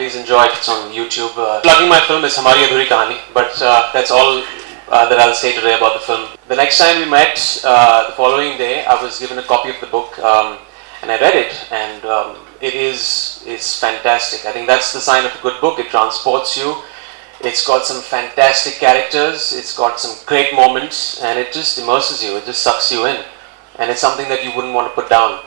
please enjoy it. It's on YouTube. Plugging my film is Hamari Adhuri Kahani, but that's all that I'll say today about the film. The next time we met, the following day, I was given a copy of the book and I read it, and it's fantastic. I think that's the sign of a good book. It transports you. It's got some fantastic characters. It's got some great moments, and it just immerses you. It just sucks you in, and it's something that you wouldn't want to put down.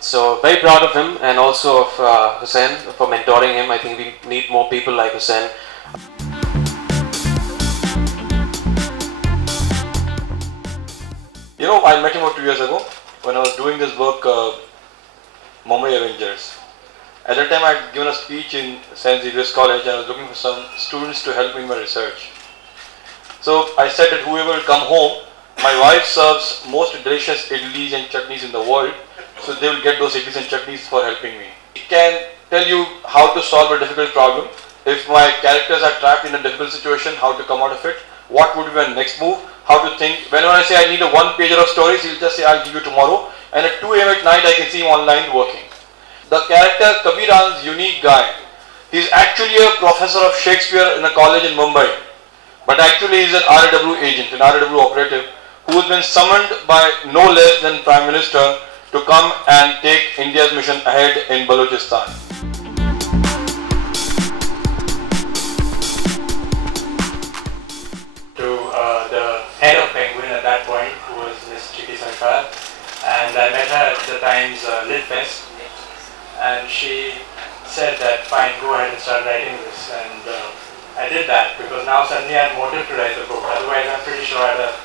So very proud of him, and also of Hussain for mentoring him. I think we need more people like Hussain. You know, I met him about 2 years ago when I was doing this book, Mumbai Avengers. At that time I had given a speech in St. Xavier's College and I was looking for some students to help me in my research. So I said that whoever will come home, my wife serves most delicious idlis and chutneys in the world, so they will get those idlis and chutneys for helping me. It can tell you how to solve a difficult problem. If my characters are trapped in a difficult situation, how to come out of it, what would be my next move, how to think. Whenever I say I need a one-pager of stories, he'll just say I'll give you tomorrow, and at 2 AM at night I can see him online working. The character Kabiran's unique guy. He's actually a professor of Shakespeare in a college in Mumbai, but actually he's an RAW agent, an RAW operative, who has been summoned by no less than Prime Minister to come and take India's mission ahead in Balochistan. To the head of Penguin at that point, who was Miss Chiki Sarkar, and I met her at the Times Lit Fest, and she said that fine, go ahead and start writing this, and I did that because now suddenly I had motive to write the book. Otherwise I'm pretty sure I'd have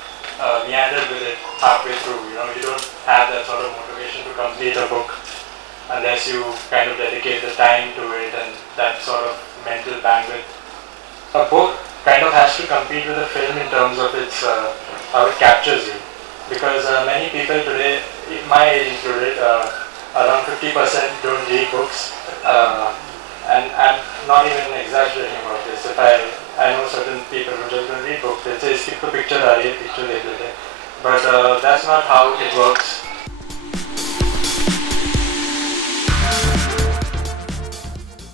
meandered with it halfway through. You know, you don't have that sort of motivation to complete a book unless you kind of dedicate the time to it and that sort of mental bandwidth. A book kind of has to compete with a film in terms of its how it captures you, because many people today, my age included, around 50% don't read books, and I'm not even exaggerating about this. If I know certain people who just don't read books, they say skip the picture, read picture later, but that's not how it works.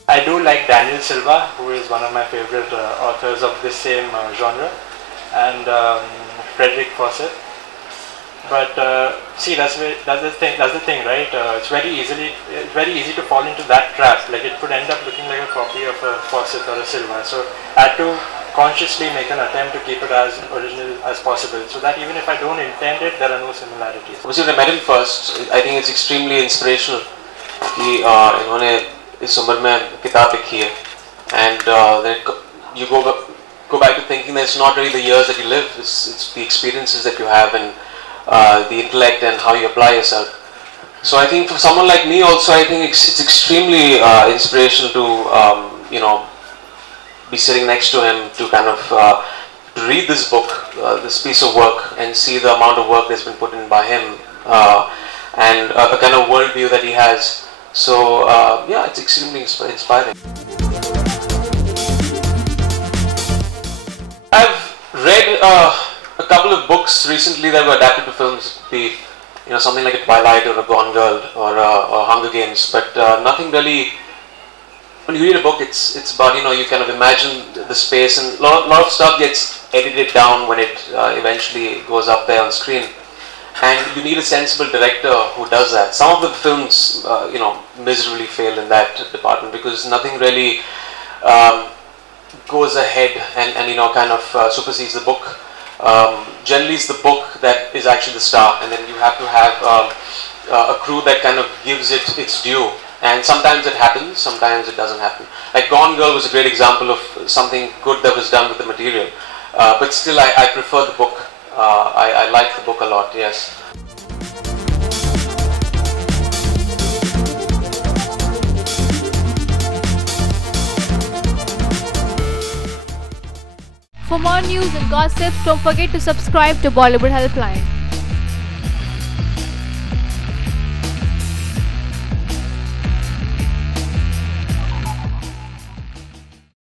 I do like Daniel Silva, who is one of my favorite authors of this same genre, and Frederick Fawcett. But see, that's the thing, right? It's very easy to fall into that trap. Like, it could end up looking like a copy of a Fawcett or a Silva. So I had to consciously make an attempt to keep it as original as possible, so that even if I don't intend it, there are no similarities. Obviously, when I met him first, I think it's extremely inspirational कि इन्होंने इस उम्र में किताब लिखी है, and then you go back to thinking that it's not really the years that you live, it's the experiences that you have, and the intellect and how you apply yourself. So I think for someone like me also, I think it's extremely inspirational to be sitting next to him, to kind of to read this book, this piece of work, and see the amount of work that's been put in by him, and the kind of worldview that he has. So yeah, it's extremely inspiring. I've read a couple of books recently that were adapted to films, be something like a Twilight or a Gone Girl or Hunger Games, but nothing really. When you read a book, it's about you kind of imagine the space, and a lot of stuff gets edited down when it eventually goes up there on screen, and you need a sensible director who does that. Some of the films miserably fail in that department because nothing really goes ahead and kind of supersedes the book. Generally it's the book that is actually the star, and then you have to have a crew that kind of gives it its due, and sometimes it happens, sometimes it doesn't happen. Like Gone Girl was a great example of something good that was done with the material, but still I prefer the book. I like the book a lot, yes. For more news and gossip, don't forget to subscribe to Bollywood Helpline.